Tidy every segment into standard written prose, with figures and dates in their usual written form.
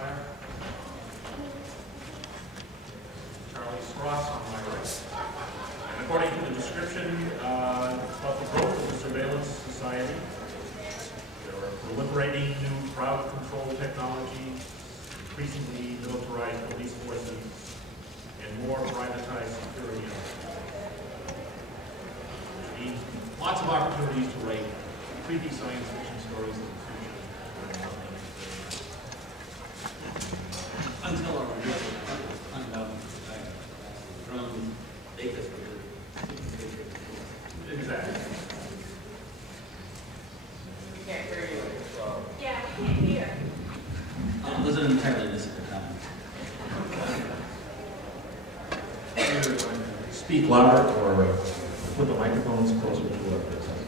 Schneier. Charlie Stross on my right. And according to the description, it's about the growth of the surveillance society. There are proliferating new crowd control technologies, increasingly militarized police forces, and more privatized security. Which means lots of opportunities to write creepy science fiction stories in the future. Until our from Vegas. Exactly. We can't hear you. Yeah, we can't hear. There's an entirely different comment. Speak louder or put the microphones closer to what it says.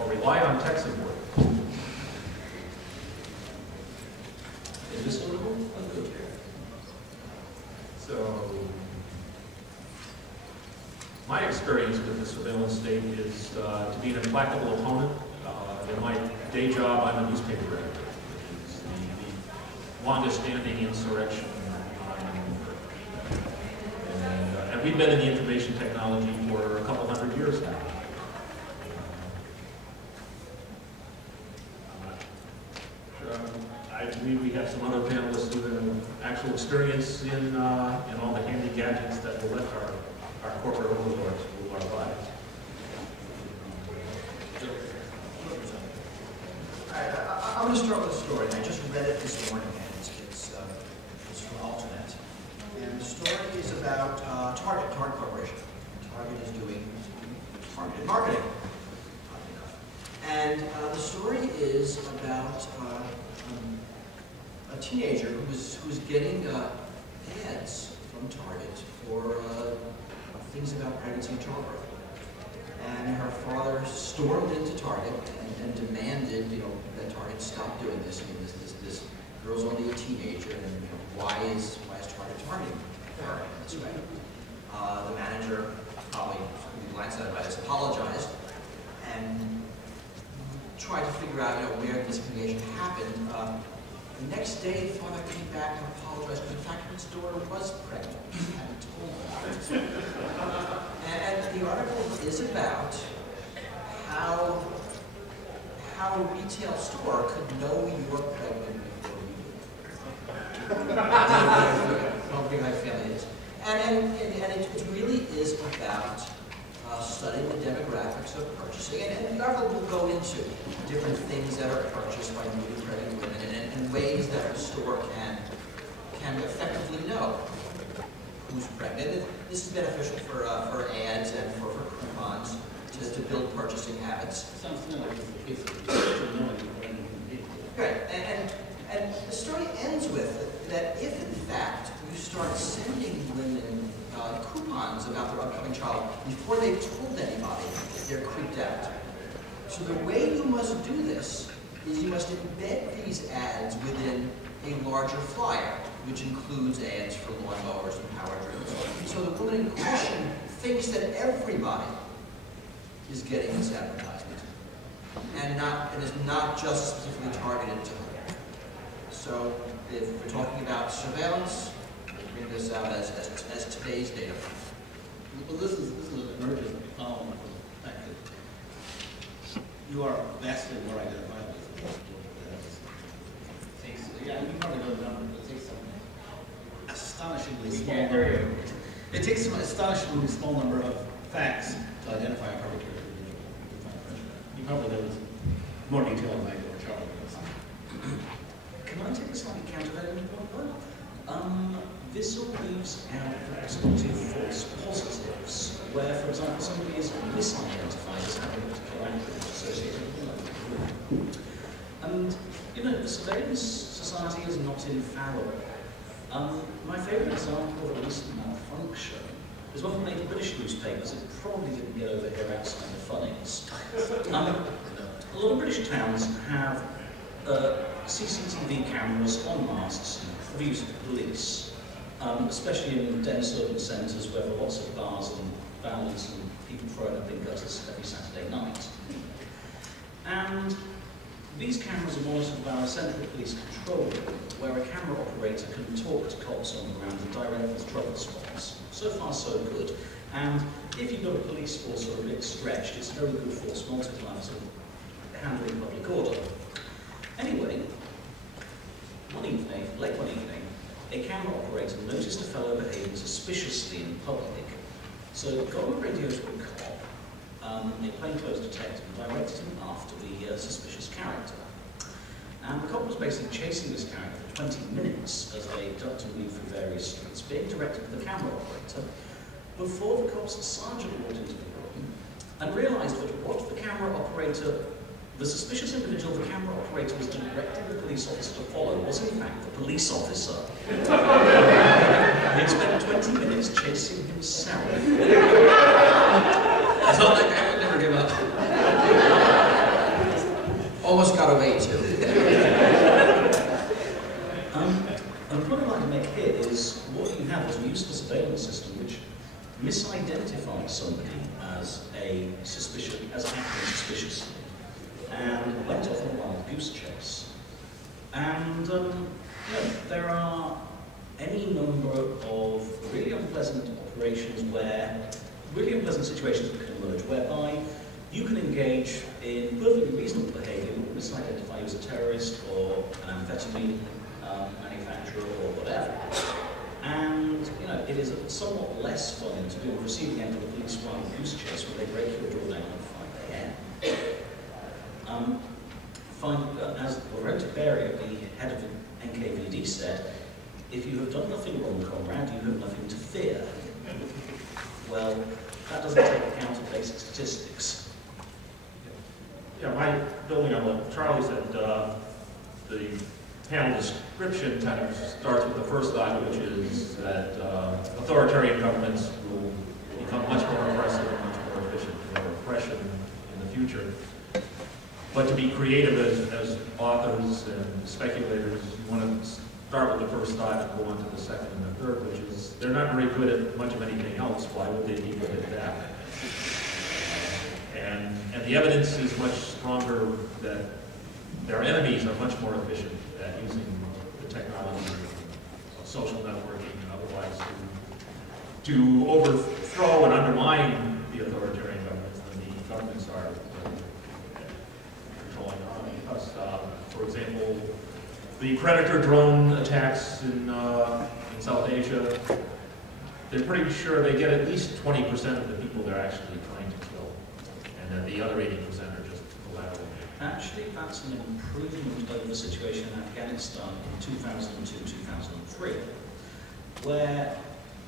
Or rely on tech support. Is this audible? So, my experience with the surveillance state is to be an implacable opponent. In my day job, I'm a newspaper editor, which is the longest-standing insurrection. And we've been in the information technology for a couple hundred years now. I believe we have some other panelists who have actual experience in all the handy gadgets that will let our corporate overlords rule our lives. I'm going to start with a story. I just read it this morning, and it's from Alternet. And the story is about Target Corporation. Target is doing targeted marketing. And the story is about a teenager who's getting ads from Target for things about pregnancy and childbirth. And her father stormed into Target and demanded, that Target stop doing this. This girl's only a teenager, and why is Target targeting her in this way? The manager, probably blindsided by this, apologized and tried to figure out, where this engagement happened. The next day, the father came back and apologized because, in fact, his daughter was pregnant. He hadn't told her. And the article is about how a retail store could know you're pregnant before you do. How big my family is. And it really is about studying the demographics of purchasing. And the article will go into different things that are purchased by newly pregnant women and ways that the store can effectively know who's pregnant. This is beneficial for ads and for coupons to build purchasing habits. Sounds similar to the case of knowing Right, and the story ends with that if in fact you start sending women coupons about their upcoming child before they've told anybody, they're creeped out. So the way you must do this is you must embed these ads within a larger flyer, which includes ads for lawnmowers and power drills. So the woman in question thinks that everybody is getting this advertisement, and is not just specifically targeted to her. So if we're talking about surveillance, we bring this out as today's data. Well, this is an emergent following from the fact that you are vastly more identifiable as yeah, you probably know the number, but it takes some astonishingly small number. It takes some astonishingly small number of facts to identify a particular individual. You probably know this more detail than I do, or Charlie does. Can I take a slightly countervailing point? This all leaves out exploitive false positives, where, for example, somebody is misidentified as having a particular attribute associated with them. And, the surveillance society is not infallible. My favourite example of a recent malfunction is one from the British newspapers. It probably didn't get over here outside the Funnies. A lot of British towns have CCTV cameras on masts for the use of the police. especially in dense urban centres where there are lots of bars and bands and people throwing up in gutters every Saturday night. And these cameras are monitored by a central police control room, where a camera operator can talk to cops on the ground and direct them to trouble spots. So far, so good. And if you've got a police force that are a bit stretched, it's a very good force multiplier for handling public order. Anyway, late one evening, a camera operator noticed a fellow behaving suspiciously in public. So got on the radio to a cop, a plainclothes detective, and directed him after the suspicious character. And the cop was basically chasing this character for 20 minutes as they ducked and weaved through various streets, being directed to the camera operator, before the cop's sergeant walked into the room and realised that what the camera operator, the suspicious individual the camera operator was directing the police officer to follow was in fact the police officer. He'd spent 20 minutes chasing himself. I thought that guy would never give up. Almost got away too. And the point I'd like to make here is what you have is a useful surveillance system which misidentifies somebody as acting suspiciously, and went off on a wild goose chase. And there are any number of really unpleasant situations that can emerge, whereby you can engage in perfectly reasonable behaviour, misidentify you as a terrorist or an amphetamine manufacturer or whatever. And it is somewhat less fun to be on the receiving end of a police wild goose chase when they break your door down at 5 AM. As Loretta Berry, the head of the NKVD, said, if you have done nothing wrong, comrade, you have nothing to fear. Well, that doesn't take account of basic statistics. Yeah, building on what Charlie said, the panel description kind of starts with the first thought, which is that authoritarian governments will become much more oppressive and much more efficient in their oppression in the future. But to be creative as authors and speculators, you want to start with the first thought and go on to the second and the third, which is they're not very good at much of anything else. Why would they be good at that? And the evidence is much stronger that their enemies are much more efficient at using the technology of social networking and otherwise to overthrow and undermine the authoritarian governments than the governments are controlling us. For example, the Predator drone attacks in South Asia, they're pretty sure they get at least 20% of the people they're actually trying to kill, and then the other 80% are just collateral. Actually, that's an improvement over the situation in Afghanistan in 2002-2003, where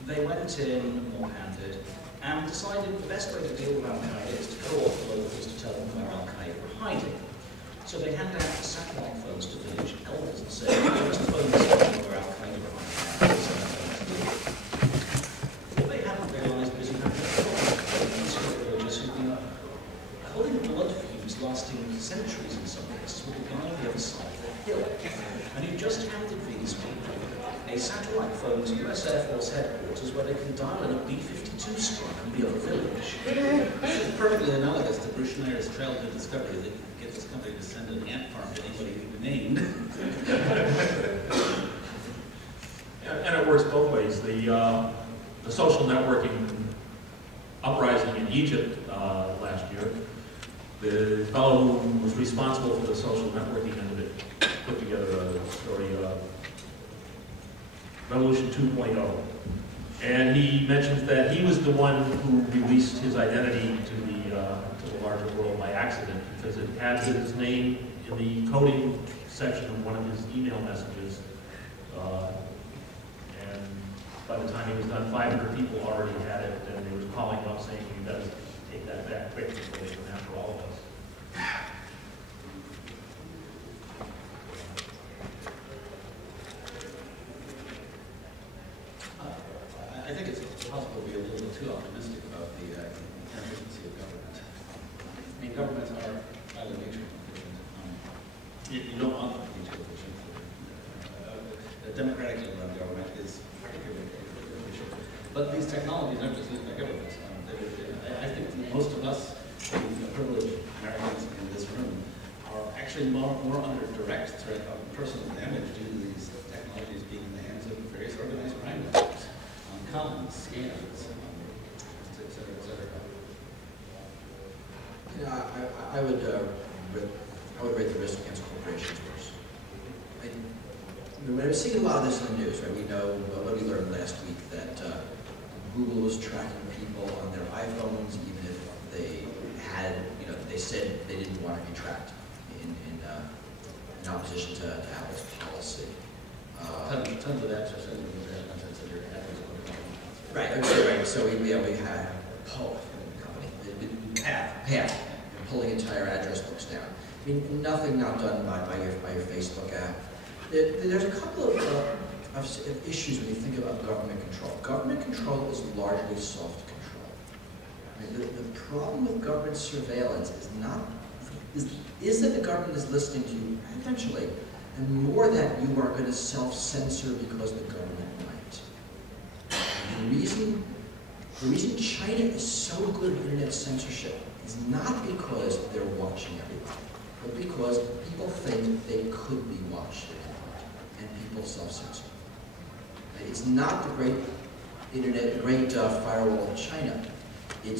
they went in more-handed and decided the best way to deal with Al-Qaeda is to go off the locals to tell them where Al-Qaeda were hiding. So they hand out satellite phones to village elders and say, "Here's the phones where Al-Qaeda were hiding." What they haven't realised is you have villagers who've been holding blood feuds lasting centuries in some cases with the guy on the other side of the hill. And you just handed these people a satellite phone to US Air Force headquarters where they can dial in a B-52 strike on the other village. It's perfectly analogous to Bruce Schneier's childhood discovery that gets his company to send an ant farm to anybody who can be named. And it works both ways. The social networking uprising in Egypt last year, the fellow who was responsible for the social networking end of it put together a story, Revolution 2.0. And he mentions that he was the one who released his identity to the larger world by accident, because it had his name in the coding section of one of his email messages. And by the time he was done, 500 people already had it, and they were calling him up saying, "You better take that back quick before they come after all of us." I think it's possible to be a little too optimistic about the inefficiency of government. I mean, governments are highly mutually efficient. You don't want them to be too efficient. A democratically run government is particularly technologies aren't just used by governments. I think that most of us, privileged Americans in this room, are actually more under direct threat of personal damage due to these technologies being in the hands of various organized crime networks, cons, scams, et cetera, et cetera. Yeah, I would rate the risk against corporations first. When I was seeing a lot of this in the news, right? We know what we learned last week that Google was tracking people on their iPhones, even if they had, they said they didn't want to be tracked in opposition to Apple's policy. Tons of apps are sending you their contents of your app. Right. So we had Path, pulling entire address books down. I mean, nothing not done by your Facebook app. There's a couple of issues when you think about government control. Government control is largely soft control. I mean, the problem with government surveillance is that the government is listening to you eventually, and more that you are going to self-censor because the government might. The reason China is so good at internet censorship is not because they're watching everything, but because people think they could be watched at any point, and people self-censor. It's not the great firewall of China. It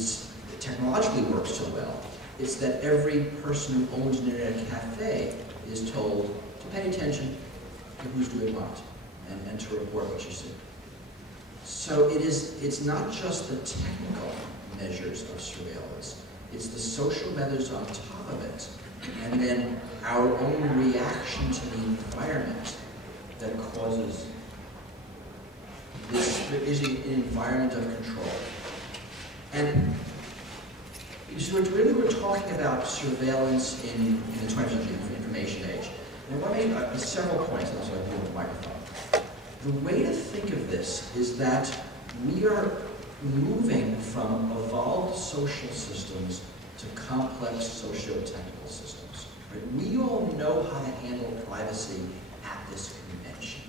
technologically works so well. It's that every person who owns an internet cafe is told to pay attention to who's doing what, and to report what you see. So it's not just the technical measures of surveillance, it's the social methods on top of it, and then our own reaction to the environment that causes this an environment of control. And so we're talking about surveillance in the 20th century information age. And I want to make several points, and also I do with the microphone. The way to think of this is that we are moving from evolved social systems to complex socio-technical systems. Right? We all know how to handle privacy at this convention.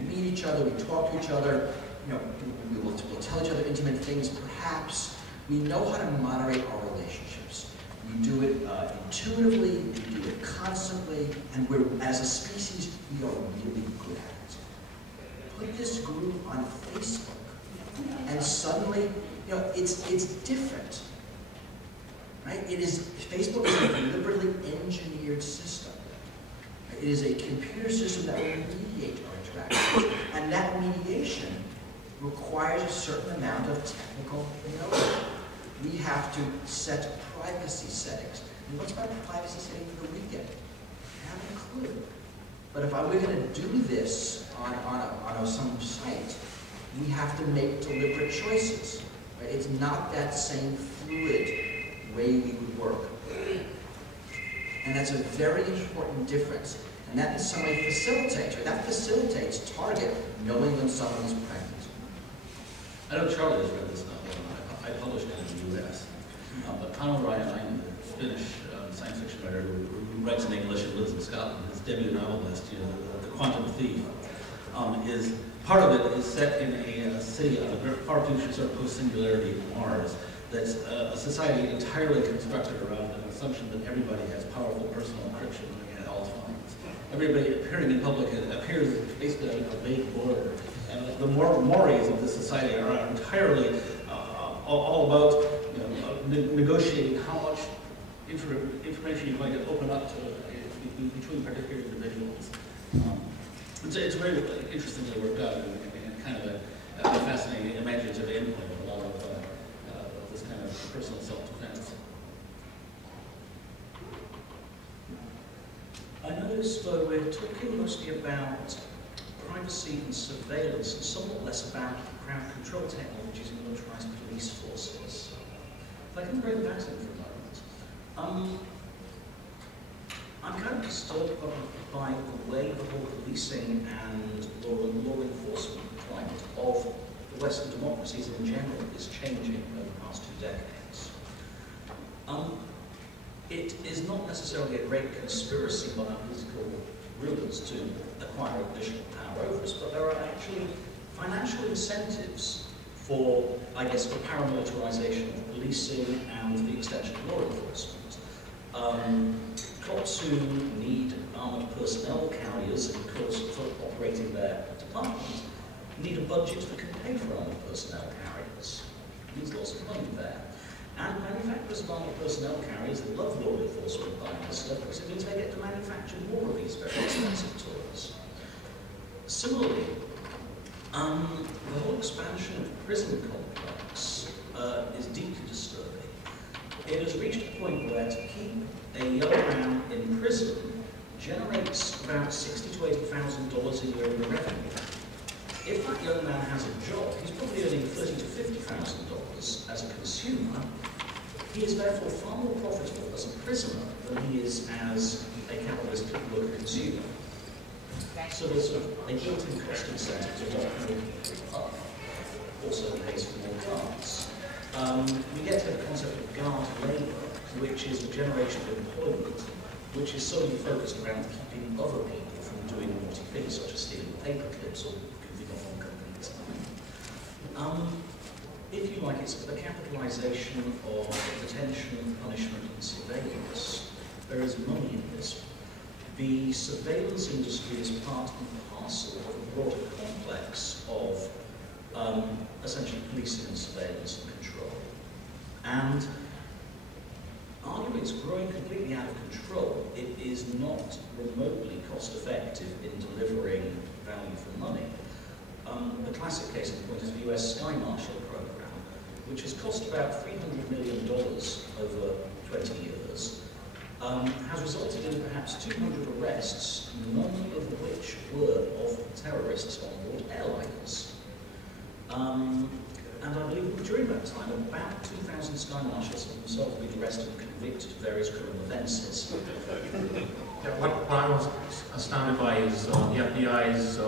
We meet each other, we talk to each other, we'll tell each other intimate things, perhaps. We know how to moderate our relationships. We do it intuitively, we do it constantly, and as a species, we are really good at it. Put this group on Facebook, and suddenly, it's different, right? Facebook is a deliberately engineered system. It is a computer system that will mediate our interactions, and that mediation requires a certain amount of technical know-how. We have to set privacy settings. And what's my privacy setting for the weekend? I haven't a clue. But if we're going to do this on some site, we have to make deliberate choices. Right? It's not that same fluid way we would work. And that's a very important difference. And that in some way facilitates, right? That facilitates target knowing when someone is pregnant. I know Charlie has read this novel. I published it in the U.S. But Conal Ryan, the Finnish science fiction writer who writes in English and lives in Scotland, his debut novel last year, The Quantum Thief, is part of it is set in a city on a far future sort of post-singularity Mars that's a society entirely constructed around an assumption that everybody has powerful personal encryption at all times. Everybody appearing in public appears based on a vague border. And the mores of this society are entirely all about negotiating how much information you're going to open up to between particular individuals. It's very interestingly worked out and kind of a fascinating imaginative endpoint of a lot of this kind of personal self-defense. I noticed we're talking mostly about privacy and surveillance, and somewhat less about crowd control technologies and militarized police forces. If I can bring that in for a moment. I'm kind of disturbed by the way the whole policing and law enforcement climate of the Western democracies in general is changing over the past 2 decades. It is not necessarily a great conspiracy by our political rulers to acquire additional power over us, but there are actually financial incentives for, I guess, the paramilitarization of policing and the extension of law enforcement. Cops who need armoured personnel carriers because for operating their department need a budget that can pay for armoured personnel carriers. It needs lots of money there. And manufacturers of armoured personnel carriers love law enforcement buying this stuff because it means they get to manufacture more of these very expensive toys. Similarly, the whole expansion of the prison complex is deeply disturbing. It has reached a point where to keep a young man in prison generates about $60,000 to $80,000 a year in revenue. If that young man has a job, he's probably earning $30,000 to $50,000 as a consumer. He is therefore far more profitable as a prisoner than he is as a capitalist worker consumer. So there's sort of a built-in cost incentive to lock more people up. Also pays for more guards. We get to the concept of guard labour, which is a generation of employment, which is solely focused around keeping other people from doing naughty things, such as stealing paper clips or goofing off on company time. If you like, it's the capitalisation of detention, punishment, and surveillance. There is money in this. The surveillance industry is part and parcel of a broader complex of essentially policing and surveillance and control. And arguably it's growing completely out of control. It is not remotely cost effective in delivering value for money. The classic case in point is the US Sky Marshal program, which has cost about $300 million over 20 years. Has resulted in perhaps 200 arrests, none of which were of terrorists on board airliners. And I believe during that time, about 2,000 Sky Marshals have themselves been arrested and convicted of various criminal offences. Yeah, what I was astounded by is the FBI's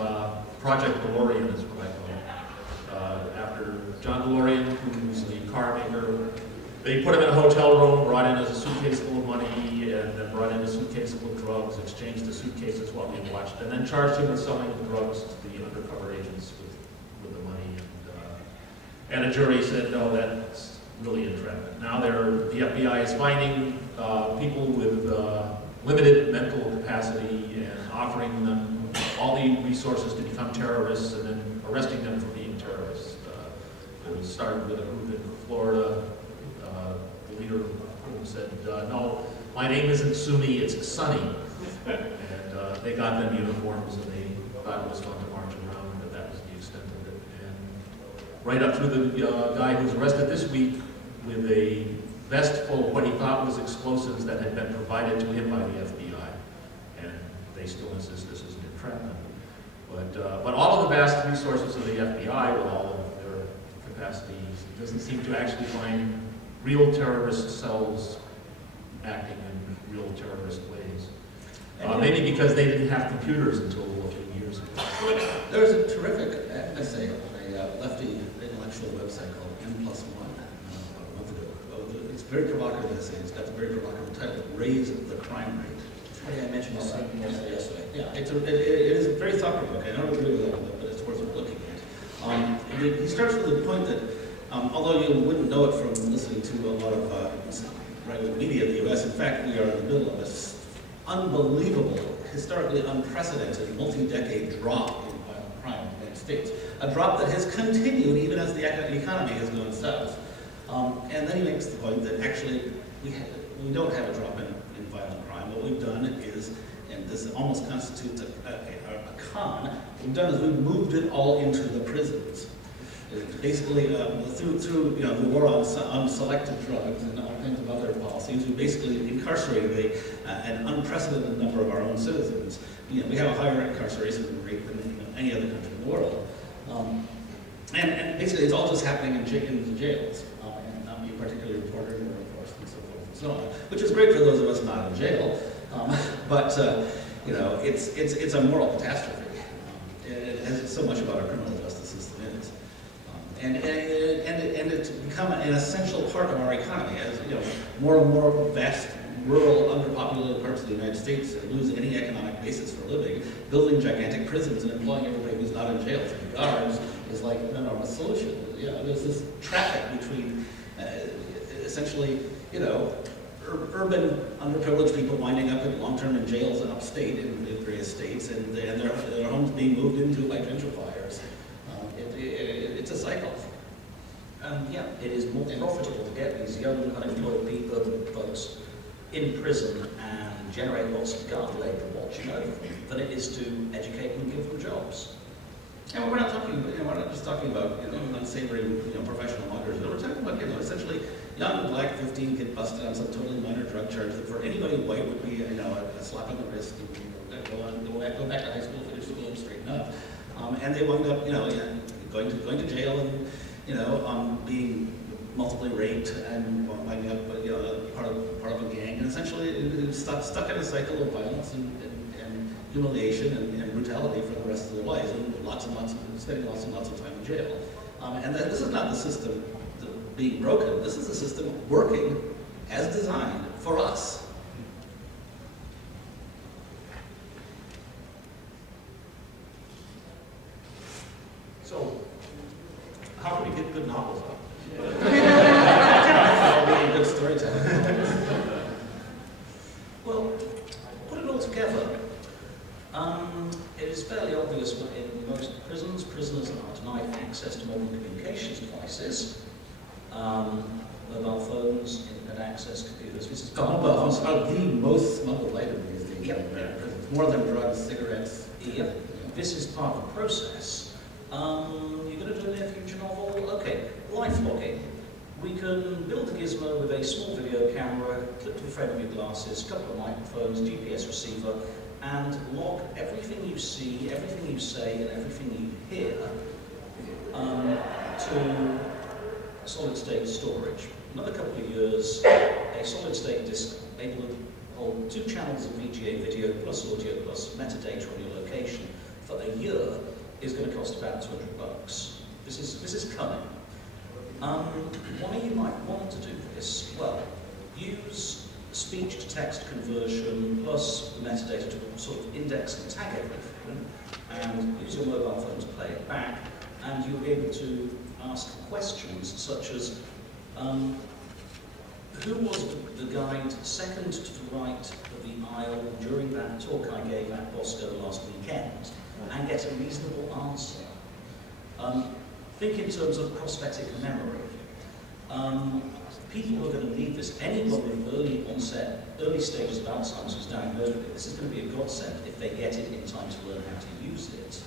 Project DeLorean, is what I call it. After John DeLorean, who's the car maker, they put him in a hotel room, brought in a suitcase full of money, and then brought in a suitcase full of drugs, exchanged the suitcases while being watched, and then charged him with selling the drugs to the undercover agents with the money. And a jury said, no, that's really entrapment. Now the FBI is finding people with limited mental capacity and offering them all the resources to become terrorists and then arresting them for being terrorists. It started with a group in Florida. The leader of whom said, no, my name isn't Sumi, it's Sunny. And they got them uniforms and they thought it was fun to march around, but that was the extent of it. And right up through the guy who was arrested this week with a vest full of what he thought was explosives that had been provided to him by the FBI. And they still insist this is an entrapment. But all of the vast resources of the FBI, with all of their capacities, doesn't seem to actually find real terrorist cells acting in real terrorist ways. Maybe because they didn't have computers until a few years ago. There was a terrific essay on a lefty intellectual website called N+1 about a month ago. It's a very provocative essay. It's got the very provocative title, Raise the Crime Rate. I think I mentioned the same thing yesterday. Yeah, it is a very thought-provoking. I don't agree with it, but it's worth looking at. He starts with the point that although you wouldn't know it from listening to a lot of right-wing media in the US, in fact, we are in the middle of this unbelievable, historically unprecedented, multi-decade drop in violent crime in the United States. A drop that has continued even as the economy has gone south. And then he makes the point that actually we don't have a drop in violent crime. What we've done is, and this almost constitutes a con, what we've done is we've moved it all into the prisons. Basically, through the war on selected drugs and all kinds of other policies, we basically incarcerated an unprecedented number of our own citizens. We have a higher incarceration rate than any other country in the world. And basically, it's all just happening in the jails, and not being particularly reported or enforced and so forth and so on, which is great for those of us not in jail. But it's a moral catastrophe. As so much about our criminal justice system is. And it's become an essential part of our economy as more and more vast rural, underpopulated parts of the United States lose any economic basis for living, building gigantic prisons and employing everybody who's not in jail to be guards is like an enormous solution. You know, there's this traffic between essentially, you know, urban underprivileged people winding up in long-term in jails in upstate in various states, and their homes being moved into by gentrifiers. It's a cycle. Yeah, it is more profitable to get these young unemployed people, folks, in prison and generate lots of guard labor watching over them than it is to educate them and give them jobs. And we're not talking, you know, we're not just talking about, you know, unsavory, you know, professional muggers. We're talking about, you know, essentially young black 15 get busted on some totally minor drug charge that for anybody white would be, you know, a slap on the wrist and go back to high school, finish school, and straighten up. And they wind up, you know, going to jail and, you know, being multiply raped and winding up, you know, part of a gang, and essentially stuck in a cycle of violence and humiliation and brutality for the rest of their lives, and spending lots and lots of time in jail. And this is not the system being broken. This is the system working as designed for us. So, how do we get good novels out? Really good storytelling. Well, put it all together. It is fairly obvious that in most prisons, prisoners are denied access to modern communications devices, mobile phones, internet access, computers. This is Mobile phones are the most smuggled item these days. Yep. More than drugs, cigarettes. Yep. This is part of the process. You're going to do a near future novel? Okay. Life logging. We can build a gizmo with a small video camera, clipped to the frame of your glasses, a couple of microphones, GPS receiver, and log everything you see, everything you say, and everything you hear to solid-state storage. Another couple of years, a solid-state disk able to hold 2 channels of VGA video plus audio plus metadata on your location for a year is going to cost about $200. This is coming. Why you might want to do this? Well, use speech-to-text conversion plus the metadata to sort of index and tag everything, and use your mobile phone to play it back, and you'll be able to ask questions such as, who was the guide second to the right of the aisle during that talk I gave at Boskone last weekend, and get a reasonable answer. Think in terms of prosthetic memory. People who are going to need this, anyone with early stages of Alzheimer's who's diagnosed with it, this is going to be a godsend if they get it in time to learn how to use it.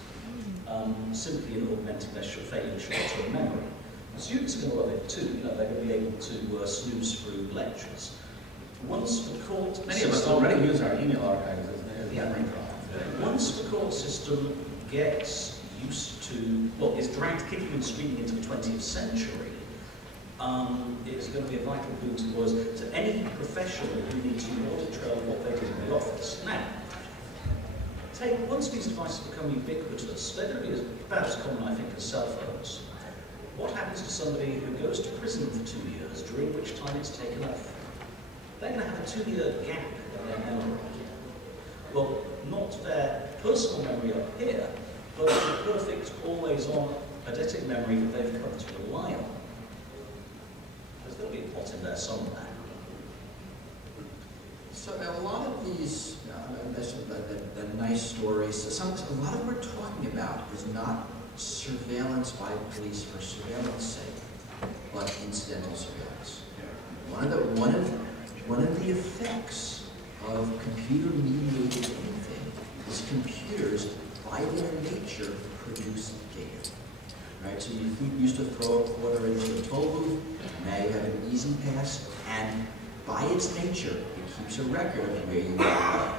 Simply in augmenting their failing short-term memory. The students are going to love it too. You know, they're going to be able to snooze through lectures. Once the court Many of us already use our email archives as memory drive. Once the court system gets used to, well, is dragged kicking and screaming into the 20th century, it's going to be a vital boon to lawyers, to any professional who needs to audit trail what they do in the office. Now, once these devices become ubiquitous, they're going to be about as common, I think, as cell phones. What happens to somebody who goes to prison for 2 years, during which time it's taken off? They're going to have a 2-year gap in their memory. Well, not their personal memory up here, but the perfect, always-on, eidetic memory that they've come to rely on. There's going to be a pot in there somewhere. So a lot of these, the nice stories, a lot of what we're talking about is not surveillance by police for surveillance sake, but incidental surveillance. One of the effects of computer-mediated anything is computers, by their nature, produce data. Right? So you used to throw a quarter into a toll booth, now you have an easy pass, and by its nature, it keeps a record of where you are.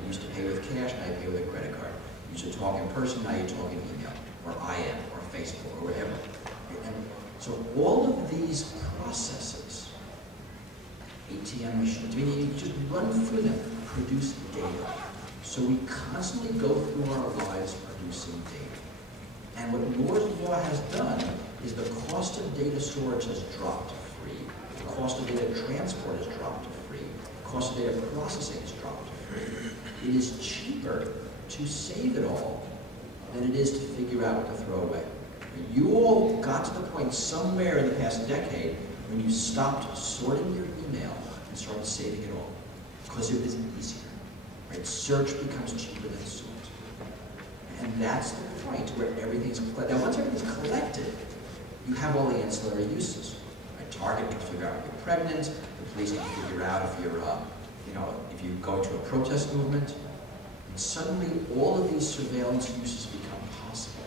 You used to pay with cash, now you pay with a credit card. You used to talk in person, now you talk in email, or IM, or Facebook, or whatever. And so all of these processes, ATM machines, I mean, you just run through them, produce data. So we constantly go through our lives producing data. And what Moore's law has done is the cost of data storage has dropped to free. The cost of data transport has dropped to free. The cost of data processing has dropped. It is cheaper to save it all than it is to figure out what to throw away. You all got to the point somewhere in the past decade when you stopped sorting your email and started saving it all, because it was easier. Right? Search becomes cheaper than sort. And that's the point where everything's collected. Now, once everything's collected, you have all the ancillary uses. Right? Target can figure out if you're pregnant. The police can figure out if you're, if you go to a protest movement. And suddenly, all of these surveillance uses become possible.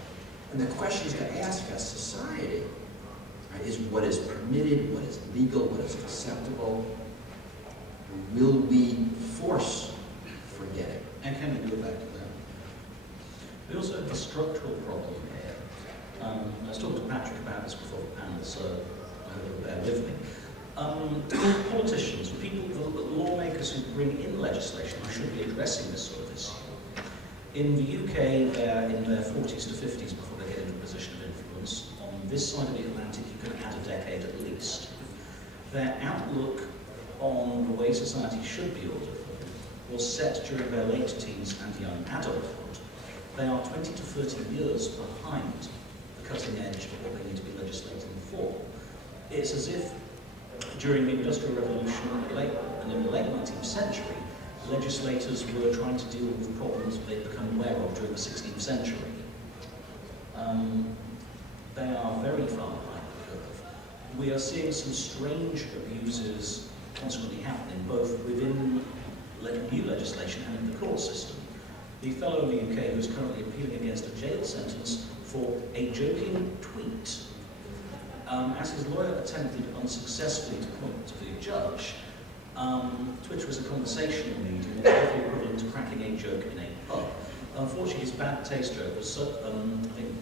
And the questions to ask as society, right, is what is permitted, what is legal, what is acceptable. Will we force forgetting? And can we go back to that? We also have a structural problem here. I was talking to Patrick about this before the panel, so I hope you'll bear with me. Politicians, people, the lawmakers who bring in legislation, I should be addressing this sort of issue. In the UK, they're in their 40s to 50s before they get into a position of influence. On this side of the Atlantic, you can add a decade at least. Their outlook on the way society should be ordered was set during their late teens and young adulthood. They are 20 to 30 years behind the cutting edge of what they need to be legislating for. It's as if during the Industrial Revolution and in the late 19th century, legislators were trying to deal with problems they'd become aware of during the 16th century. They are very far behind the curve. We are seeing some strange abuses constantly happening, both within new legislation and in the court system. The fellow in the UK who's currently appealing against a jail sentence for a joking tweet, as his lawyer attempted unsuccessfully to point to the judge, Twitter was a conversational medium, it's the equivalent to cracking a joke in a pub. Unfortunately, his bad taste joke was I think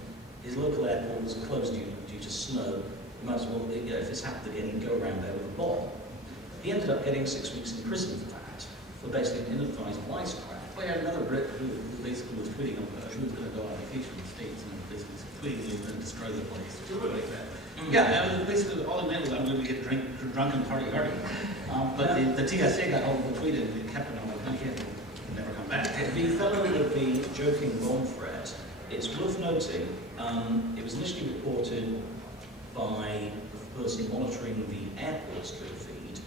his local airport was closed due to snow. You might as well, if this happened again, he'd go around there with a bomb. He ended up getting 6 weeks in prison for that, for basically an ill-advised wisecrack. We had another Brit who basically was tweeting she was going to go on vacation in the States and basically tweeting he was going to destroy the place. Like that. Yeah, I mean, basically all it meant was I'm going to get drunk and party hardy. But the TSA got hold of the tweet and it kept it on the weekend and never come back. The fellow with the joking bomb threat, it's worth noting, it was initially reported by the person monitoring the airport street feed,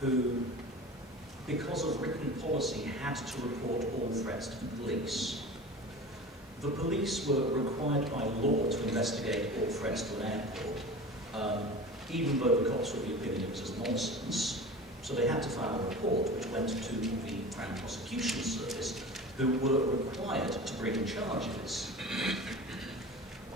who, because of written policy, had to report all threats to the police. The police were required by law to investigate all threats to an airport, even though the cops were of the opinion it was as nonsense. So they had to file a report, which went to the Crown Prosecution Service, who were required to bring charges.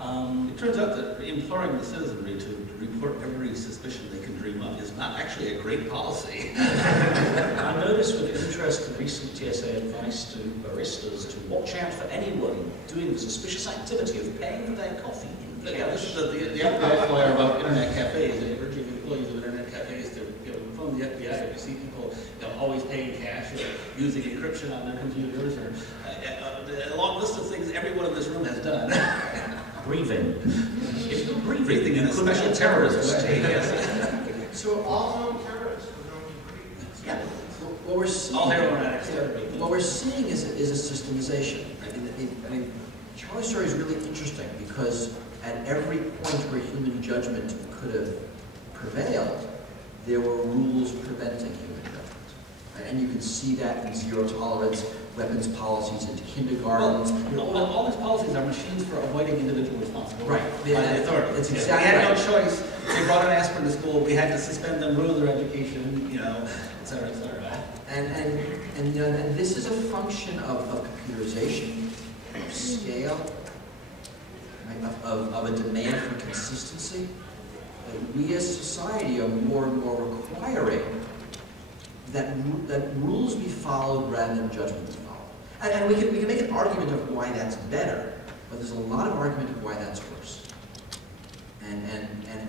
It turns out that imploring the citizenry to report every suspicion they can dream up is not actually a great policy. I noticed with interest the recent TSA advice to baristas to watch out for anyone doing the suspicious activity of paying for their coffee in cash. Yeah, this is the FBI flyer about internet cafes, and urging employees of internet cafes to phone the FBI if you see people always paying cash or using encryption on their computers, or a long list of things everyone in this room has done. Breathing. If you're Breathing in a special terrorist way. Yes. So All known terrorists were known to breathe. yeah, what we're seeing, All heroin addicts. what we're seeing is a systemization. I mean, Charlie's story is really interesting because at every point where human judgment could have prevailed, there were rules preventing human judgment. Right? And you can see that in zero tolerance, weapons policies in kindergartens. Well, all these policies are machines for avoiding individual responsibility Right. by the authorities. That's We exactly had right. no choice. They brought an aspirin to school. We had to suspend them, ruin their education, et cetera, et cetera. And this is a function of computerization, of scale, right, of a demand for consistency. We as a society are more and more requiring that rules be followed rather than judgment be followed. And we can make an argument of why that's better, but there's a lot of argument of why that's worse. And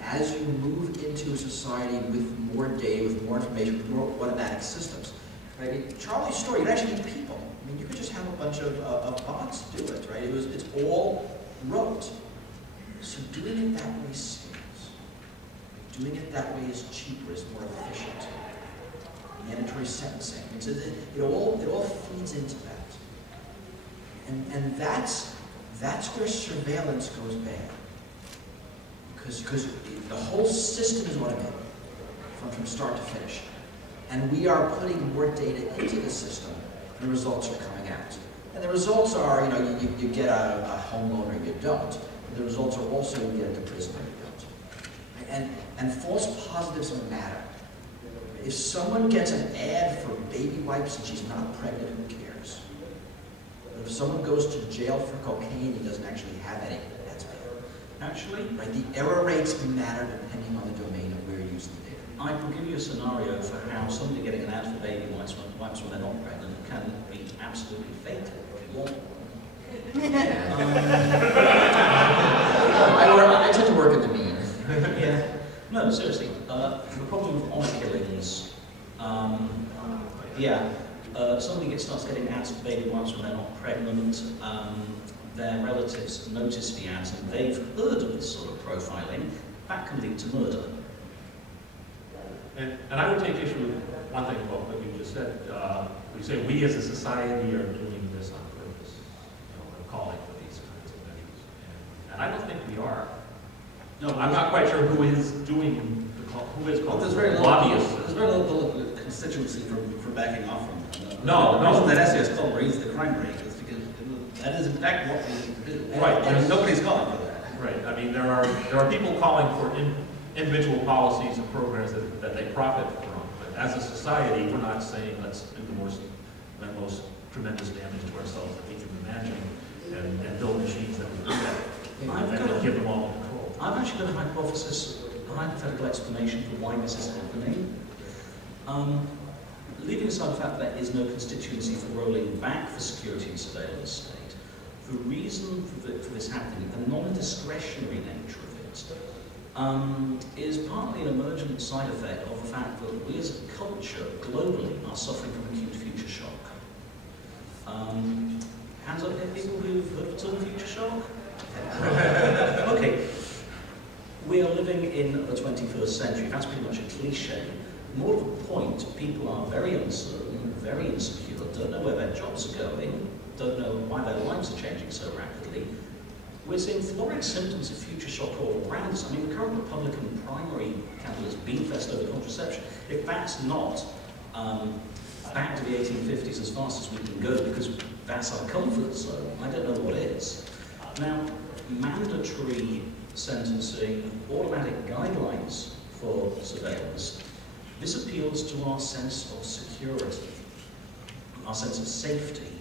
as you move into a society with more data, with more information, with more automatic systems, right? Charlie's story, you actually need people. I mean, you could just have a bunch of bots do it, right? It's all rote. So doing it that way scales. Doing it that way is cheaper, is more efficient. mandatory sentencing. It all feeds into that. And that's where surveillance goes bad. Because the whole system is automated from start to finish. And we are putting more data into the system, and the results are coming out. And the results are, you get a home loan or you don't. The results are also you get into prison or you don't. And false positives don't matter. If someone gets an ad for baby wipes and she's not pregnant, who cares? But if someone goes to jail for cocaine, he doesn't actually have any. That's bad. Actually, right? The error rates matter depending on the domain of where you're using the data. I can give you a scenario for how somebody getting an ad for baby wipes when they're not pregnant can be absolutely fatal if you want. I tend to work in the mean. Yeah. No, seriously. The problem with honor killings, somebody starts getting ads for baby wipes when they're not pregnant. Their relatives notice the ads and they've heard of this sort of profiling. That can lead to murder. And I would take issue with one thing about what you just said. We say we as a society are doing this on purpose. We're calling for these kinds of measures. And I don't think we are. No, I'm not quite sure who is doing the call. Who is calling? There's very lobbyists. There's very little constituency for backing off from. No. The reason that essay is called "Raise the Crime Rate" is because that is in fact what we need to do. Right. And nobody's calling for that. Right. I mean, there are people calling for individual policies and programs that they profit from. But as a society, we're not saying let's do the most tremendous damage to ourselves that we can imagine and build machines that will do that and give them all control. I've actually got a hypothesis, a hypothetical explanation for why this is happening. Leaving aside the fact that there is no constituency for rolling back the security and surveillance state, the reason for this happening, the non-discretionary nature of it, is partly an emergent side effect of the fact that we as a culture globally are suffering from acute future shock. Hands up here, people who've heard of the term future shock? Okay. We are living in the 21st century. That's pretty much a cliche. More to the point, people are very uncertain, very insecure, don't know where their jobs are going, don't know why their lives are changing so rapidly. We're seeing florid symptoms of future shock all around us. I mean, the current Republican primary candidate's beanfest over contraception, if that's not back to the 1850s as fast as we can go because that's our comfort zone, I don't know what is. Now, mandatory sentencing, automatic guidelines for surveillance, this appeals to our sense of security, our sense of safety.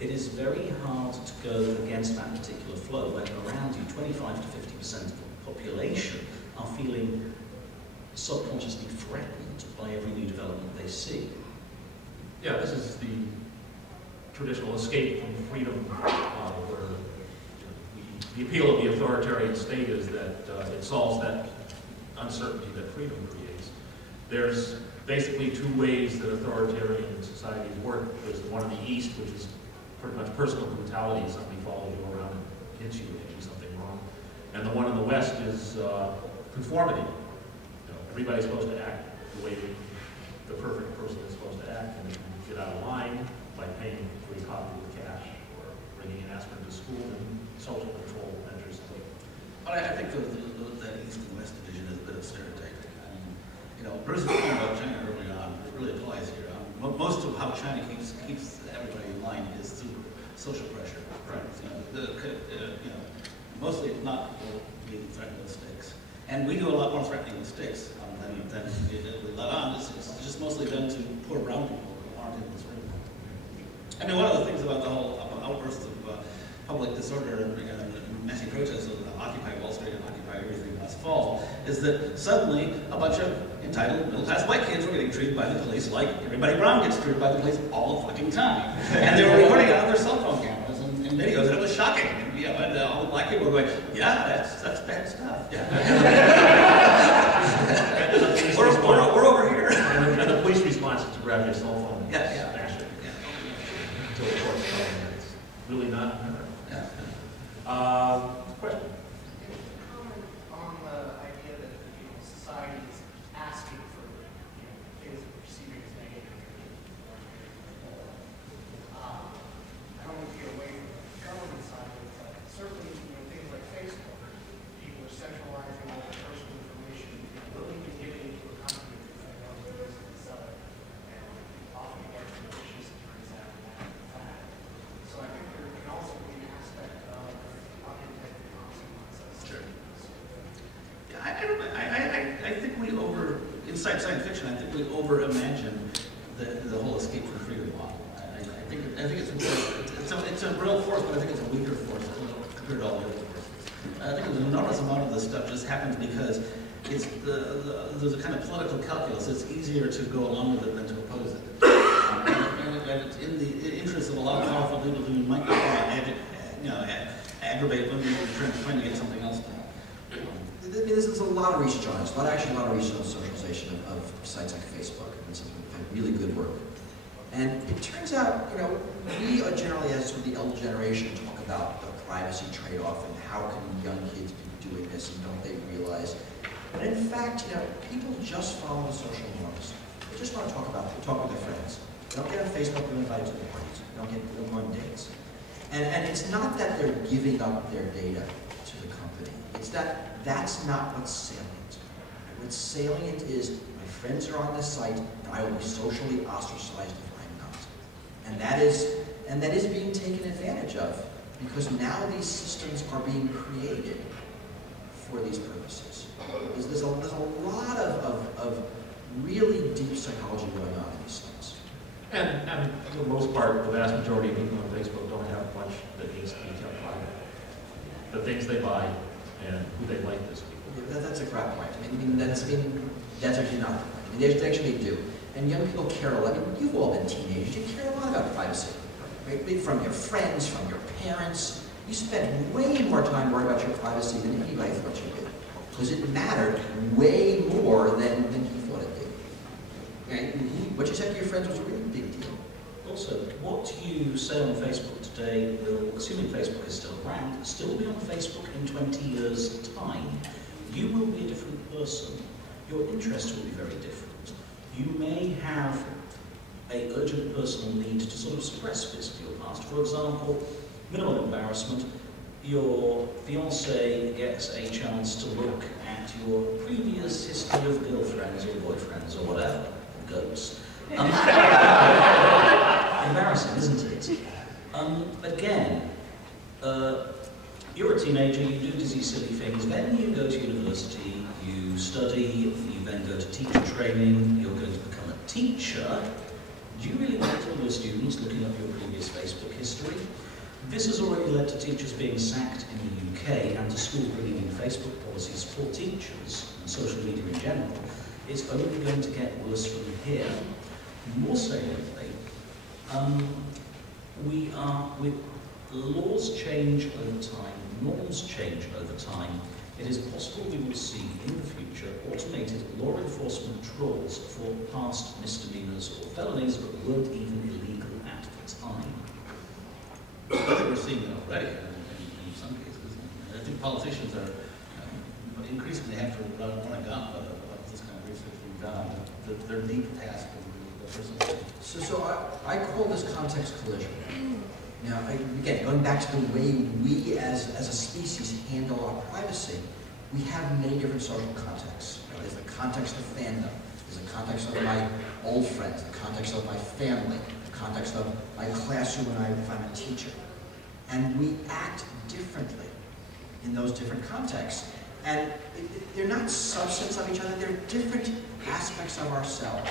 It is very hard to go against that particular flow when around you 25 to 50% of the population are feeling subconsciously threatened by every new development they see. Yeah, this is the traditional escape from freedom where the appeal of the authoritarian state is that it solves that uncertainty that freedom creates. There's basically two ways that authoritarian societies work. There's the one in the East, which is pretty much personal brutality. Somebody follows you around and hits you and you do something wrong. And the one in the West is conformity. Everybody's supposed to act the way the perfect person is supposed to act, and if you get out of line by paying for your coffee with cash or bringing an aspirin to school, and social control measures. But I think the East and West division is a bit of stereotyping. Bruce was talking about China early on. It really applies here. Most of how China keeps everybody in line is through social pressure. Right. Mostly it's not being threatened with sticks. And we do a lot more threatening with sticks than we let on. It's just mostly done to poor brown people who aren't in this room. I mean, one of the things about the whole outburst of public disorder and messy protests of Occupy Wall Street and Occupy everything last fall is that suddenly a bunch of entitled middle-class white kids were getting treated by the police like everybody brown gets treated by the police all the fucking time. And they were recording it on their cell phone cameras and videos, and it was shocking. And all the black people were going, yeah, that's bad stuff. Yeah. we're over here. And the police response is to grab your cell phone and smash it. Until the court's telling you it's really not. Question? Comment on the idea that society is asking for things that we're perceiving as negative science fiction, I think we over-imagine the whole escape from freedom model. I think it's a real force, but I think it's a weaker force compared to all the other forces. I think an enormous amount of this stuff just happens because it's there's a kind of political calculus. It's easier to go along with it than to oppose it. And it's in the interest of a lot of powerful people who might not want to aggravate when they're trying to get something else done. There's a lot of research on this. Actually, a lot of research on the socialization of sites like Facebook. And some really good work. And it turns out, we are generally, as sort of the elder generation, talk about the privacy trade-off and how can young kids be doing this and don't they realize. But in fact, people just follow the social norms. They just want to talk with their friends. They don't get on Facebook, they're invited to the parties. They don't go on dates. And it's not that they're giving up their data to the company. It's that's not what's salient. What's salient is my friends are on this site, and I will be socially ostracized if I'm not. And that is being taken advantage of because now these systems are being created for these purposes. There's a lot of really deep psychology going on in these things. And for the most part, the vast majority of people on Facebook don't have much that needs to be kept private. The things they buy and who they like as people. Yeah, that's a crap point. That's actually not the point. They actually do. And young people care a lot. You've all been teenagers. You care a lot about privacy. Right? From your friends, from your parents. You spend way more time worrying about your privacy than anybody thought you did. Because it mattered way more than you thought it did. Right? What you said to your friends was a really big deal. Also, what you say on Facebook today will, assuming Facebook is still around, still be on Facebook in 20 years' time. You will be a different person. Your interests will be very different. You may have an urgent personal need to sort of suppress bits of your past. For example, minimal embarrassment, your fiancé gets a chance to look at your previous history of girlfriends or boyfriends or whatever, goats. Embarrassing, isn't it? Again, you're a teenager, you do dizzy, silly things, then you go to university, you study, you then go to teacher training, you're going to become a teacher. Do you really want all your students looking up your previous Facebook history? This has already led to teachers being sacked in the UK and to schools bringing in Facebook policies for teachers and social media in general. It's only going to get worse from here. More saliently, with laws change over time, norms change over time, it is possible we will see in the future automated law enforcement trawls for past misdemeanors or felonies that weren't even illegal at the time. I think we're seeing it already in some cases. I think politicians are increasingly have to run a gauntlet of this kind of research being done. Their deep task of the person. So I call this context collision. Now, again, going back to the way we as a species handle our privacy, we have many different social contexts. There's the context of fandom, there's the context of my old friends, the context of my family, the context of my classroom if I'm a teacher. And we act differently in those different contexts. And they're not subsets of each other, they're different aspects of ourselves.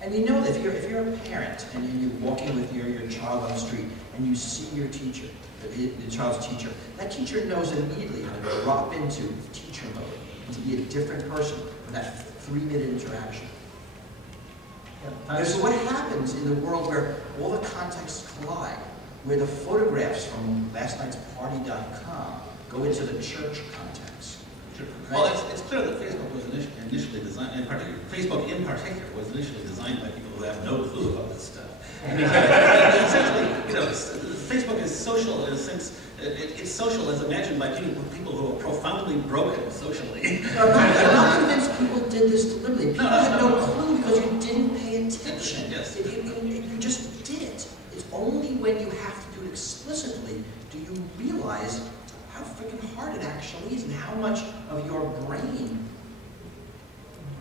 And you know that if you're a parent and you're walking with your child on the street and you see your teacher, the child's teacher, that teacher knows immediately how to drop into teacher mode and to be a different person for that 3-minute interaction. So what happens in the world where all the contexts collide, where the photographs from last night's party.com go into the church context? Right? Well, it's clear that Facebook was initially designed, Facebook in particular was initially designed by people who have no clue about this stuff. Essentially, Facebook is social in a sense. It's social as imagined by people who are profoundly broken socially. I'm not convinced people did this deliberately. People had no clue because you didn't pay attention. Yes. You just did it. It's only when you have to do it explicitly do you realize how freaking hard it actually is and how much of your brain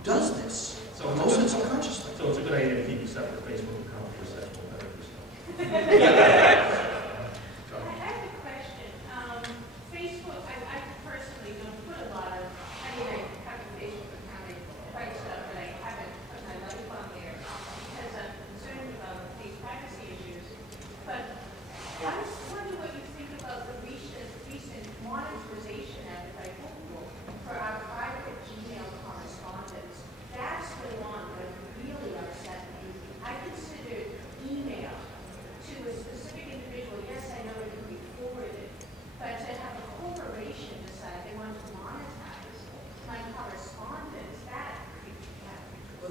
does this. So most of it subconsciously. So it's a good idea to keep a separate Facebook account for sexual therapy stuff. I have a question. Facebook, I personally don't put a lot of, I have a Facebook account, I write stuff, but I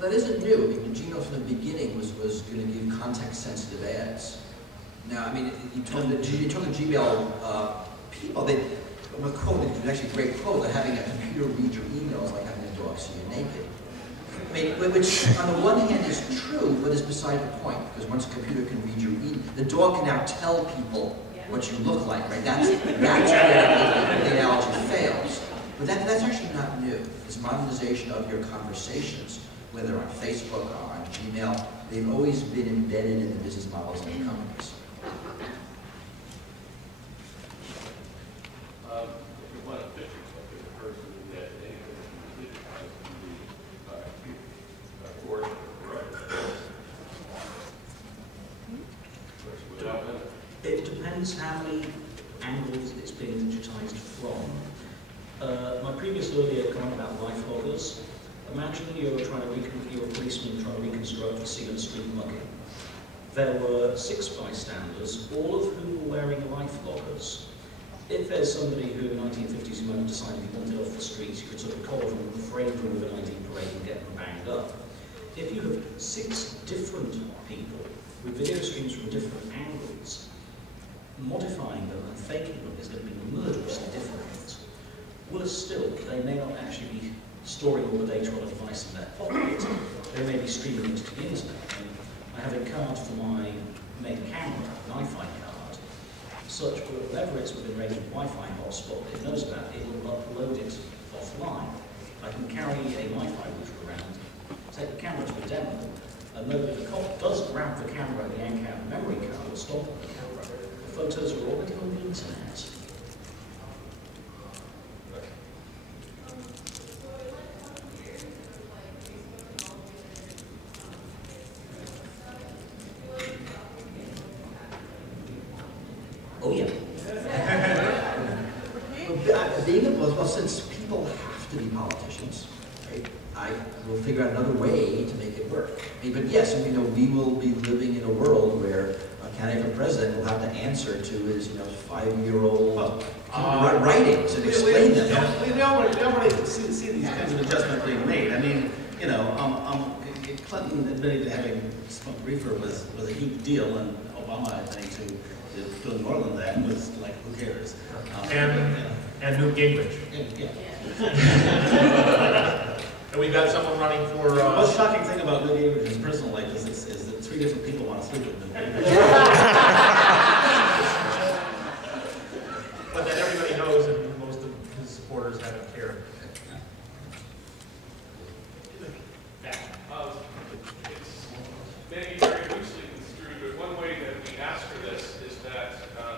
Well, that isn't new. I mean, Gmail from the beginning was going to give context-sensitive ads. Now, I mean, you told the Gmail people, a quote, it was actually a great quote, that having a computer read your email is like having a dog see you naked. I mean, which on the one hand is true, but is beside the point, because once a computer can read your email, the dog can now tell people what you look like, right? That's where the analogy fails. But that's actually not new. This modernization of your conversations, whether on Facebook or on Gmail, they've always been embedded in the business models of the companies. If you want a picture of the person that anything digitized can be forged or without it. It depends how many angles it's being digitized from. My previous earlier comment about life loggers. Imagine you're a policeman trying to reconstruct a scene of street mugging. There were 6 bystanders, all of whom were wearing life loggers. If there's somebody who in the 1950s you might have decided he wanted off the streets, you could sort of collar them, frame them with an ID parade and get them banged up. If you have 6 different people with video streams from different angles, modifying them and faking them is going to be murderously difficult. Worse still, they may not actually be storing all the data on a device in their pocket. They may be streaming it to the internet. I have a card for my main camera, an Wi-Fi card, such that whenever it's within range of Wi-Fi hotspot it knows about, it will upload it offline. I can carry a Wi-Fi router around, take the camera to a demo, and know that if the cop does grab the camera and yank out the memory card or stop the camera, the photos are already on the internet. Oh yeah. Well, since people have to be politicians, right, I will figure out another way to make it work. I mean, but yes, we will be living in a world where a candidate for president will have to answer to his 5-year-old writings and explain them. We already see these kinds of adjustments being made. I mean, Clinton admitting to having smoked reefer was a huge deal, and Obama, I think, to doing more than that was like, who cares? And Newt Gingrich. Yeah. And we've got someone running for... The most shocking thing about Newt Gingrich's personal life is that 3 different people want to sleep with him. But that everybody knows, and most of his supporters haven't cared. It's maybe very loosely construed, but one way that we ask for this is that,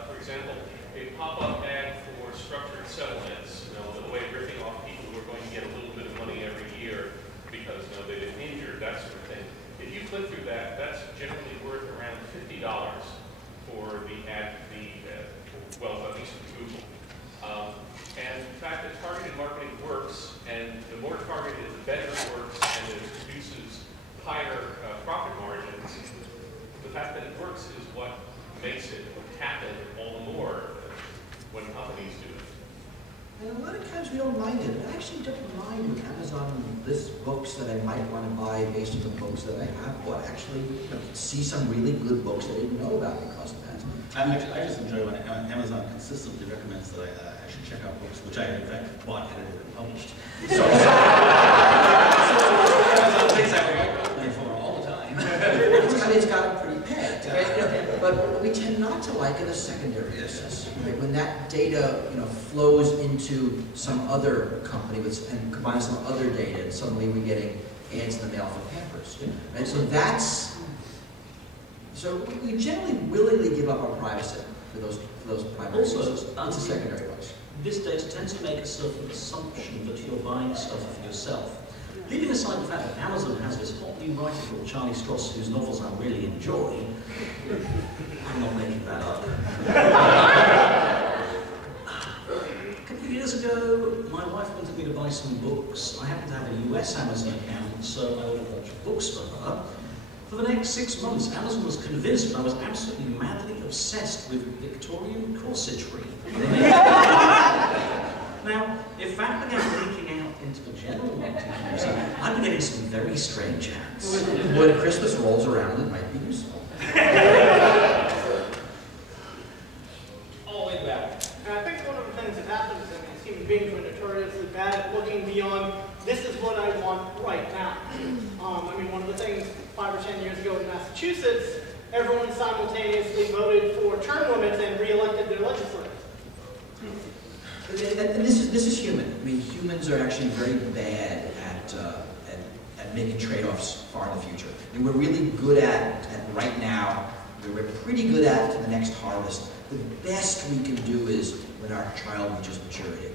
for example, a pop-up ad for structured settlements, the way of ripping off people who are going to get a little bit of money every year because they've been injured, that sort of thing. If you click through that, that's generally worth around $50 for the ad, well, at least for Google. And in fact, the targeted marketing works, and the more targeted, the better it works, and it produces higher profit margins. The fact that it works is what makes it happen all the more when companies do it. And a lot of times we don't mind it. I actually don't mind when Amazon lists books that I might want to buy based on the books that I have bought. Actually, see some really good books that I didn't know about because of that. I just enjoy when Amazon consistently recommends that I should check out books, which I, in fact, bought, edited, and published. So Amazon takes that way for all the time. It's got it pretty pegged, right? But we tend not to like it as secondary business. Right? When that data, flows into some other company and combines some other data, and suddenly we're getting ads in the mail for Pampers. Right? So we generally willingly give up our privacy for those primary uses. It's a secondary place. This data tends to make a certain assumption that you're buying stuff for yourself. Leaving aside the fact that Amazon has this hot new writer called Charlie Stross, whose novels I really enjoy, I'm not making that up. A couple of years ago, my wife wanted me to buy some books. I happen to have a US Amazon account, so I ordered a bunch of books for her. For the next 6 months, Amazon was convinced that I was absolutely madly obsessed with Victorian corsetry. Now, if that began leaking out in into the general multi-user, I'm getting some very strange ads. When Christmas rolls around, it might be useful. All the way back. And I think one of the things that happens is human beings are notoriously bad at looking beyond, this is what I want right now. I mean, one of the things 5 or 10 years ago in Massachusetts, everyone simultaneously voted for term limits and re-elected their legislators. And this is human. I mean, humans are actually very bad at making trade-offs far in the future. I mean, we're really good at right now. We're pretty good at it for the next harvest. The best we can do is when our child reaches maturity.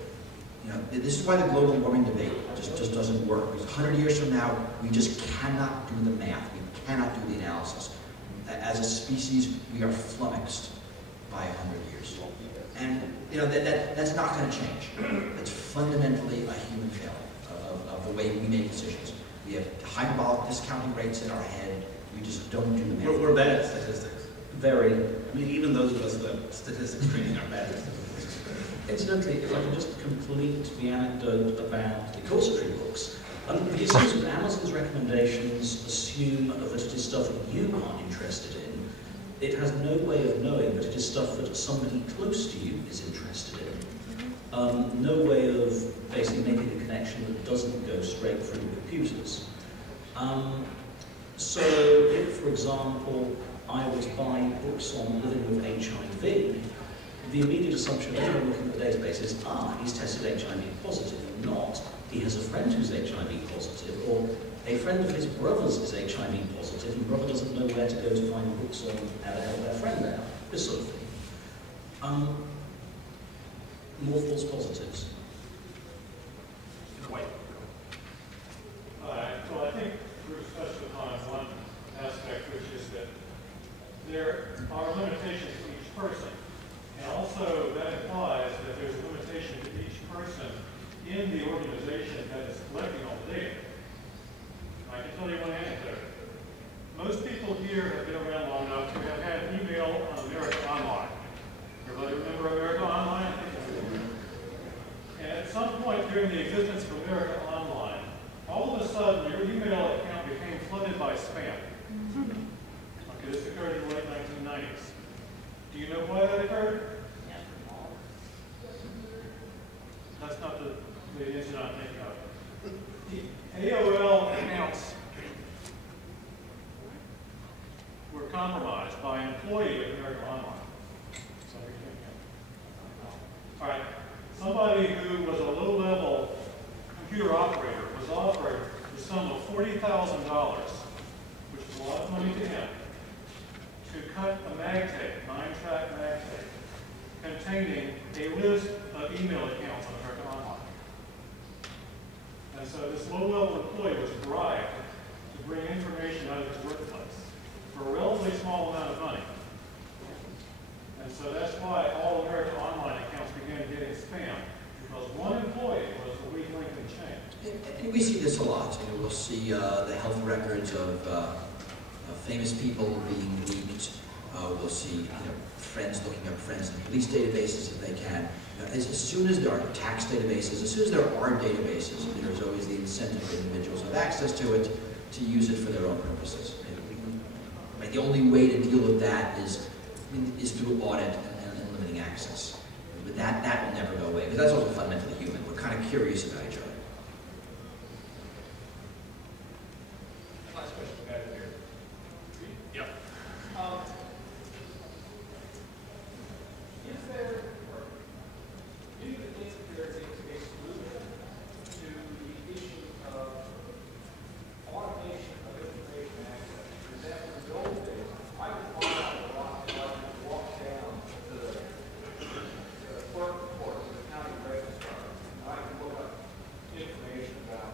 You know, this is why the global warming debate just doesn't work. Because 100 years from now, we just cannot do the math. We cannot do the analysis. As a species, we are flummoxed by 100 years. And you know that's not going to change. It's fundamentally a human failing of the way we make decisions. We have hyperbolic discounting rates in our head. We just don't do the math. We're bad at statistics. Very. I mean, even those of us who have statistics training are bad at statistics. Incidentally, if I can just complete the anecdote about the Corsetry books. The issues of Amazon's recommendations assume that it is stuff that you aren't interested in. It has no way of knowing that it is stuff that somebody close to you is interested in. No way of basically making a connection that doesn't go straight through computers. So if, for example, I were to buy books on living with HIV, the immediate assumption of anyone looking at the database is, he's tested HIV positive, not he has a friend who's HIV positive, or a friend of his brother's is HIV positive, and brother doesn't know where to go to find books on how to help their friend out, this sort of thing. More false positives. Wait. Well, I think Bruce touched upon one aspect, which is that there are limitations to each person. And also that implies that there's a limitation to each person in the organization that is collecting all the data. I can tell you one anecdote. Most people here have been around long enough to have had email on America Online. Everybody remember America Online? And at some point during the existence of America Online, all of a sudden your email account became flooded by spam. Okay, this occurred in the late 1990s. Do you know why that occurred? That's not the incident I'm thinking of. The AOL accounts were compromised by an employee of America Online. All right, somebody who was a low-level computer operator was offered the sum of $40,000, which is a lot of money to him, to cut a mag tape, 9-track mag tape, containing a list of email accounts on America Online. And so this low-level employee was bribed to bring information out of his workplace for a relatively small amount of money. And so that's why all America Online accounts began getting spam, because one employee was the weak link in the chain. And we see this a lot. You know, we'll see the health records of famous people being leaked. We'll see friends looking up friends in police databases if they can. As soon as there are tax databases, as soon as there are databases, there's always the incentive for individuals who have access to it to use it for their own purposes. And the only way to deal with that is through audit and limiting access. But that will never go away, because that's also fundamentally human. We're kind of curious about each other. Last question, back here. Yep. Is there, or do you think there is a solution to the issue of automation of information access? For example, in the old days, I could find out a lot if I could walk down to the clerk report, to the county registrar, and I could look up information about.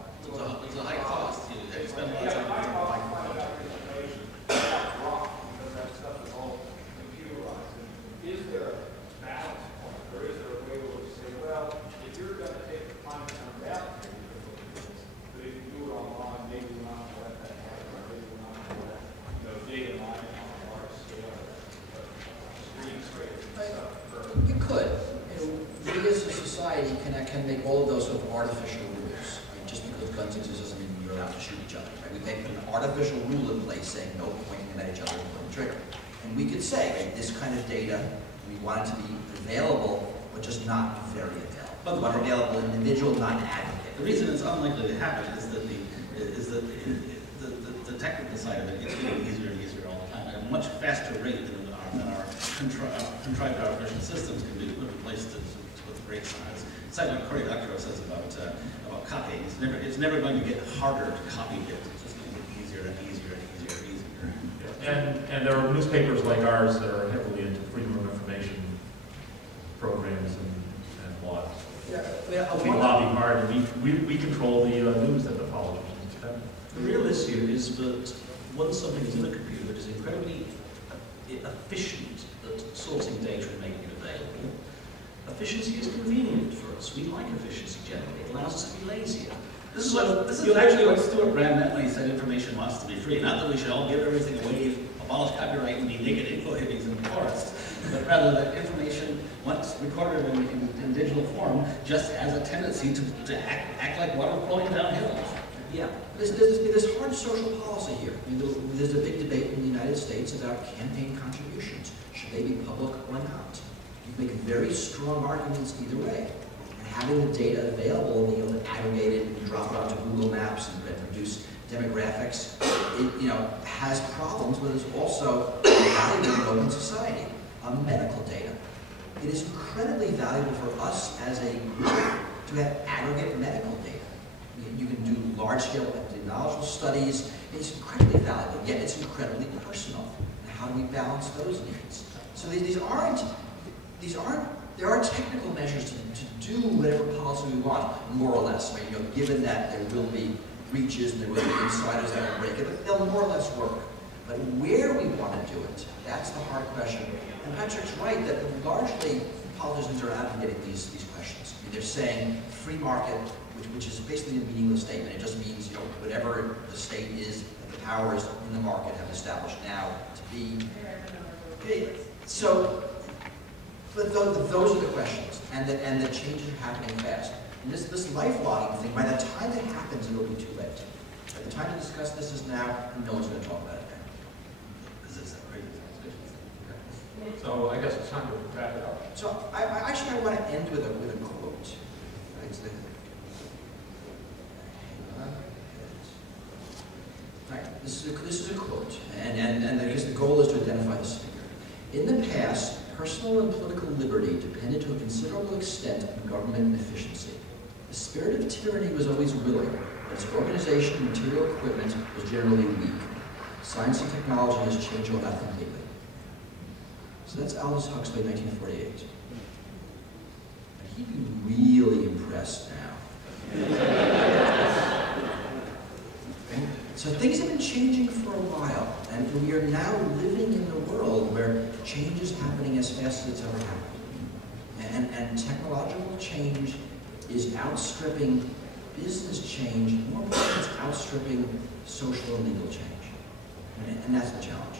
It's a high cost. You spend a lot of Yeah, time. I often find out information about rock because that stuff is all computerized. Is there a balance point, or is there a way to say, well, if you're going to take the time to come down here, but if you do it online, maybe we're not going to let that happen, or maybe we're not going to let data mining on a large scale, screen scraping stuff. You could. We as a society can make all of those sort of artificial rules. artificial rule in place saying no pointing them at each other and pulling the trigger. And we could say, right, this kind of data, we want it to be available, but just not very available. But We want it available individual, not aggregate. the reason it's unlikely to happen is that the technical side of it gets getting easier and easier all the time at a much faster rate than our contrived artificial systems can be put in place to put the brakes on. It's like what Cory Doctorow says about copying. It's never going to get harder to copy it. It's just going to get easier and easier and easier and easier. And there are newspapers like ours that are heavily into freedom of information programs and laws. We lobby hard, and we control the news that the politicians have. The real issue is that once something is in a computer, it is incredibly efficient at sorting data and making it available. Efficiency is convenient for us. We like efficiency generally. It allows us to be lazier. This is actually what Stuart Graham meant when he said information wants to be free. Not that we should all give everything away, abolish copyright, and be naked info hippies in the forest, but rather that information, once recorded in digital form, just has a tendency to act like water flowing downhill. Yeah, there's hard social policy here. I mean, there's a big debate in the United States about campaign contributions. Should they be public or not? You make very strong arguments either way. And having the data available, aggregated, and drop it onto Google Maps and produce demographics, it has problems, but it's also valuable in an open society. Medical data. It is incredibly valuable for us as a group to have aggregate medical data. You can do large-scale epidemiological studies. It's incredibly valuable, yet it's incredibly personal. And how do we balance those needs? So there are technical measures to do whatever policy we want, more or less. Right? Given that there will be breaches and there will be insiders that will break it, but they'll more or less work. But where we want to do it, that's the hard question. And Patrick's right that largely politicians are advocating these questions. I mean, they're saying free market, which is basically a meaningless statement. It just means whatever the state is, that the powers in the market have established now to be. So, but those are the questions, and the changes are happening fast. And this life logging thing, by the time it happens, it'll be too late. By the time to discuss this is now, and no one's going to talk about it now. So I guess it's time to wrap it up. So I want to end with a quote. Right? Right. This is a quote, and I guess the goal is to identify the speaker. In the past, personal and political liberty depended to a considerable extent on government efficiency. The spirit of tyranny was always willing, but its organization and material equipment was generally weak. Science and technology has changed all that completely. So that's Aldous Huxley, 1948. And he'd be really impressed now. Right? So things have been changing for a while, and we are now living in a world where change is happening as fast as it's ever happened. And technological change is outstripping business change, more importantly, it's outstripping social and legal change. And that's the challenge.